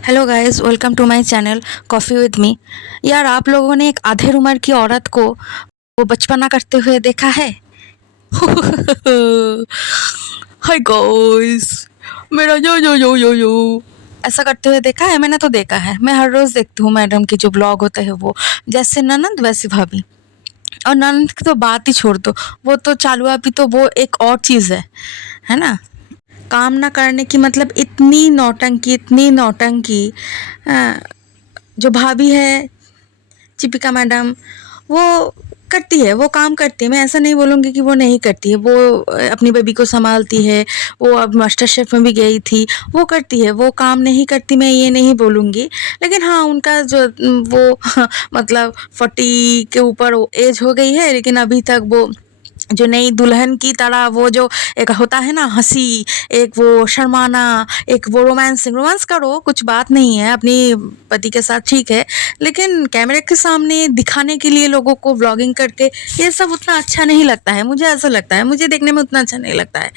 Hello guys, welcome to my channel coffee with me. यार, आप लोगों ने एक आधे उम्र की औरत को वो बचपना करते हुए देखा है? हाय गाइस, मेरा यो यो यो यो यो ऐसा करते हुए देखा है? मैंने तो देखा है। मैं हर रोज़ देखती हूँ मैडम के जो ब्लॉग होते हैं वो, जैसे ननंद वैसी भाभी। और ननंद की तो बात ही छोड़ दो, वो तो चालुआ भी तो वो एक और चीज़ है ना? काम ना करने की मतलब इतनी नौटंकी। अ, जो भाभी है चिपिका मैडम, वो करती है, वो काम करती है। मैं ऐसा नहीं बोलूँगी कि वो नहीं करती है। वो अपनी बेबी को संभालती है। वो अब मास्टर शेफ़ में भी गई थी। वो करती है, वो काम नहीं करती, मैं ये नहीं बोलूँगी। लेकिन हाँ, उनका जो वो मतलब 40 के ऊपर एज हो गई है, लेकिन अभी तक वो जो नई दुल्हन की तरह वो जो एक होता है ना हंसी, एक वो शर्माना, एक वो रोमांस करो, कुछ बात नहीं है अपनी पति के साथ, ठीक है। लेकिन कैमरे के सामने दिखाने के लिए लोगों को व्लॉगिंग करके ये सब उतना अच्छा नहीं लगता है। मुझे ऐसा लगता है, मुझे देखने में उतना अच्छा नहीं लगता है।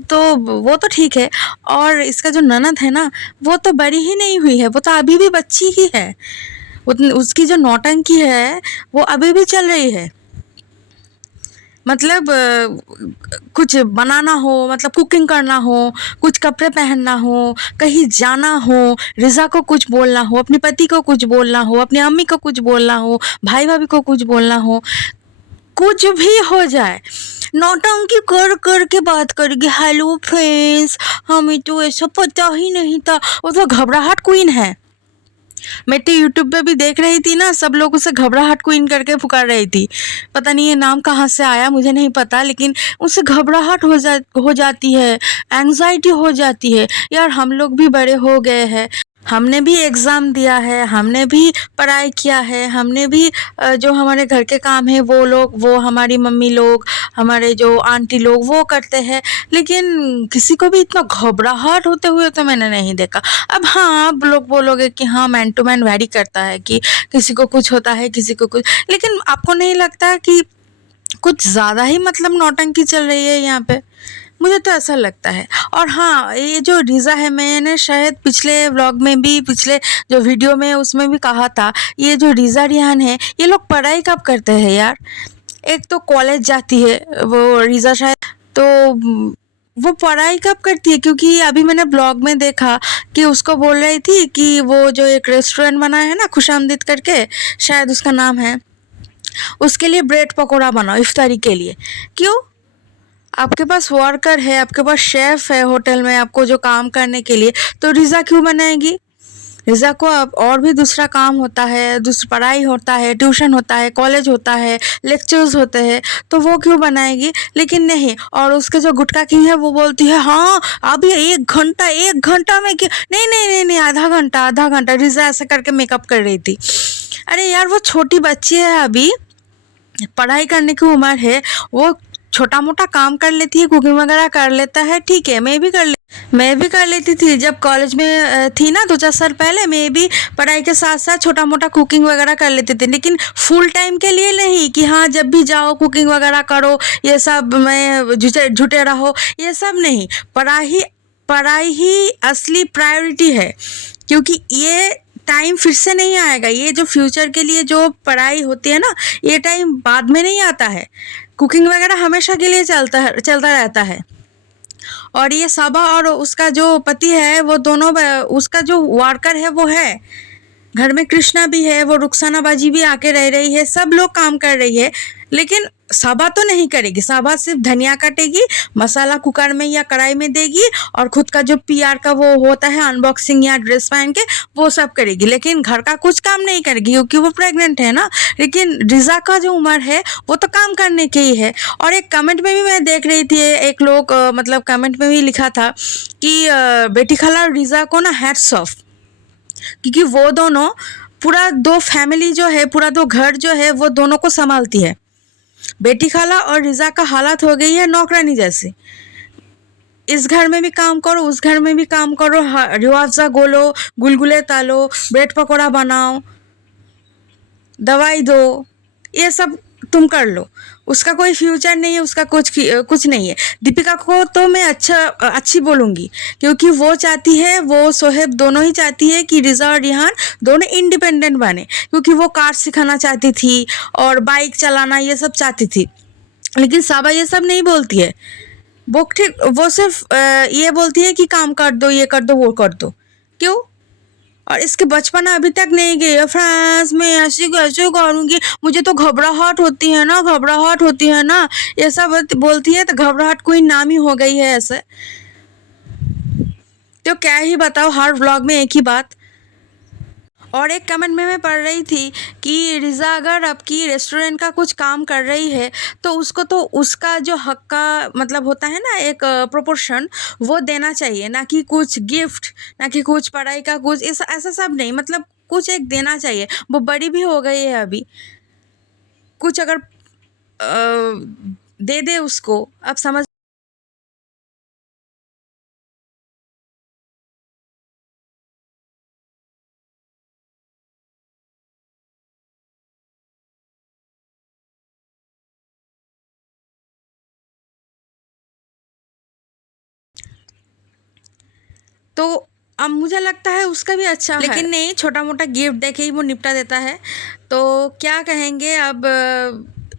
तो वो तो ठीक है। और इसका जो ननद है ना, वो तो बड़ी ही नहीं हुई है, वो तो अभी भी बच्ची ही है। उसकी जो नौटंकी है वो अभी भी चल रही है। मतलब कुछ बनाना हो, मतलब कुकिंग करना हो, कुछ कपड़े पहनना हो, कहीं जाना हो, रिज़ा को कुछ बोलना हो, अपने पति को कुछ बोलना हो, अपनी अम्मी को कुछ बोलना हो, भाई भाभी को कुछ बोलना हो, कुछ भी हो जाए, नौटंकी कर कर के बात करेगी। हेलो फ्रेंड्स, हमें तो ऐसा पता ही नहीं था। वो तो घबराहट क्वीन है। मैं तो यूट्यूब पे भी देख रही थी ना, सब लोग उसे घबराहट क्वीन करके पुकार रही थी। पता नहीं ये नाम कहाँ से आया, मुझे नहीं पता, लेकिन उसे घबराहट हो जाती है, एंग्जाइटी हो जाती है। यार, हम लोग भी बड़े हो गए हैं, हमने भी एग्ज़ाम दिया है, हमने भी पढ़ाई किया है, हमने भी जो हमारे घर के काम है वो हमारी मम्मी लोग, हमारे जो आंटी लोग वो करते हैं। लेकिन किसी को भी इतना घबराहट होते हुए तो मैंने नहीं देखा। अब हाँ, आप लोग बोलोगे कि हाँ, मैन टू मैन वैरी करता है, कि किसी को कुछ होता है, किसी को कुछ। लेकिन आपको नहीं लगता कि कुछ ज़्यादा ही मतलब नौटंकी चल रही है यहाँ पे? मुझे तो ऐसा लगता है। और हाँ, ये जो रीज़ा है, मैंने शायद पिछले व्लॉग में भी, पिछले जो वीडियो में उसमें भी कहा था, ये जो रीज़ा रिहान है, ये लोग पढ़ाई कब करते हैं यार? एक तो कॉलेज जाती है वो रीज़ा शायद, तो वो पढ़ाई कब करती है? क्योंकि अभी मैंने ब्लॉग में देखा कि उसको बोल रही थी कि वो जो एक रेस्टोरेंट बना है ना, खुशामदीद करके शायद उसका नाम है, उसके लिए ब्रेड पकौड़ा बनाओ इफ्तारी के लिए। क्यों? आपके पास वर्कर है, आपके पास शेफ़ है होटल में आपको जो काम करने के लिए, तो रिज़ा क्यों बनाएगी? रिज़ा को अब और भी दूसरा काम होता है, पढ़ाई होता है, ट्यूशन होता है, कॉलेज होता है, लेक्चर्स होते हैं, तो वो क्यों बनाएगी? लेकिन नहीं। और उसके जो गुटखा किंग है वो बोलती है हाँ, अभी 1 घंटा में क्यों? नहीं नहीं नहीं नहीं, आधा घंटा। रिज़ा ऐसे करके मेकअप कर रही थी। अरे यार, वो छोटी बच्ची है अभी, पढ़ाई करने की उम्र है, वो छोटा मोटा काम कर लेती है, कुकिंग वगैरह कर लेता है, ठीक है। मैं भी कर लेती थी जब कॉलेज में थी ना, 2-4 साल पहले। मैं भी पढ़ाई के साथ साथ छोटा मोटा कुकिंग वगैरह कर लेती थी, लेकिन फुल टाइम के लिए नहीं कि हाँ जब भी जाओ कुकिंग वगैरह करो, ये सब में झुटे रहो, ये सब नहीं। पढ़ाई पढ़ाई ही असली प्रायोरिटी है, क्योंकि ये टाइम फिर से नहीं आएगा। ये जो फ्यूचर के लिए जो पढ़ाई होती है ना, ये टाइम बाद में नहीं आता है। कुकिंग वगैरह हमेशा के लिए चलता रहता है। और ये सबा और उसका जो पति है, वो दोनों उसका जो वर्कर है वो है घर में। कृष्णा भी है, वो रुखसाना बाजी भी आके रह रही है, सब लोग काम कर रही है। लेकिन साबा तो नहीं करेगी। साबा सिर्फ धनिया काटेगी, मसाला कुकर में या कढ़ाई में देगी, और खुद का जो पीआर का वो होता है अनबॉक्सिंग या ड्रेस पहन के, वो सब करेगी। लेकिन घर का कुछ काम नहीं करेगी क्योंकि वो प्रेग्नेंट है ना। लेकिन रिज़ा का जो उम्र है वो तो काम करने की ही है। और एक कमेंट में भी मैं देख रही थी, एक लोग मतलब कमेंट में भी लिखा था कि बेटी खाला और रिज़ा को ना हैट्स ऑफ, क्योंकि वो दोनों पूरा दो फैमिली जो है, पूरा दो घर जो है, वो दोनों को संभालती है। बेटी खाला और रिज़ा का हालत हो गई है नौकरानी जैसी। इस घर में भी काम करो, उस घर में भी काम करो, रुआफ़ज़ा घोलो, गुलगुले तालो, ब्रेड पकौड़ा बनाओ, दवाई दो, ये सब तुम कर लो, उसका कोई फ्यूचर नहीं है, उसका कुछ नहीं है। दीपिका को तो मैं अच्छी बोलूँगी, क्योंकि वो चाहती है, वो सोहेब दोनों ही चाहती है कि रिजा और रिहान दोनों इंडिपेंडेंट बने, क्योंकि वो कार सिखाना चाहती थी और बाइक चलाना ये सब चाहती थी। लेकिन साबा ये सब नहीं बोलती है, वो सिर्फ ये बोलती है कि काम कर दो, ये कर दो, वो कर दो। क्यों? और इसके बचपन अभी तक नहीं गई है। फ्रांस में ऐसे कैसे करूँगी, मुझे तो घबराहट होती है ना, घबराहट होती है ना, ये सब बोलती है। तो घबराहट कोई नाम ही हो गई है ऐसे। तो क्या ही बताओ, हर व्लॉग में एक ही बात। और एक कमेंट में मैं पढ़ रही थी कि रिज़ा अगर आपकी रेस्टोरेंट का कुछ काम कर रही है तो उसको तो उसका जो हक का मतलब होता है ना, एक प्रोपोर्शन, वो देना चाहिए, ना कि कुछ गिफ्ट, ना कि कुछ पढ़ाई का कुछ ऐसा सब नहीं, मतलब कुछ एक देना चाहिए। वो बड़ी भी हो गई है अभी, कुछ अगर दे दे उसको, अब समझ। तो अब मुझे लगता है उसका भी अच्छा है, लेकिन नहीं, छोटा मोटा गिफ्ट देके ही वो निपटा देता है। तो क्या कहेंगे, अब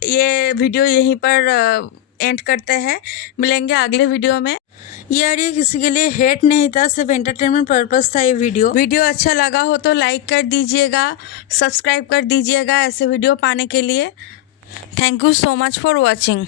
ये वीडियो यहीं पर एंड करते हैं, मिलेंगे अगले वीडियो में। यार ये किसी के लिए हेट नहीं था, सिर्फ एंटरटेनमेंट पर्पस था ये वीडियो अच्छा लगा हो तो लाइक कर दीजिएगा, सब्सक्राइब कर दीजिएगा ऐसे वीडियो पाने के लिए। Thank you so much for watching.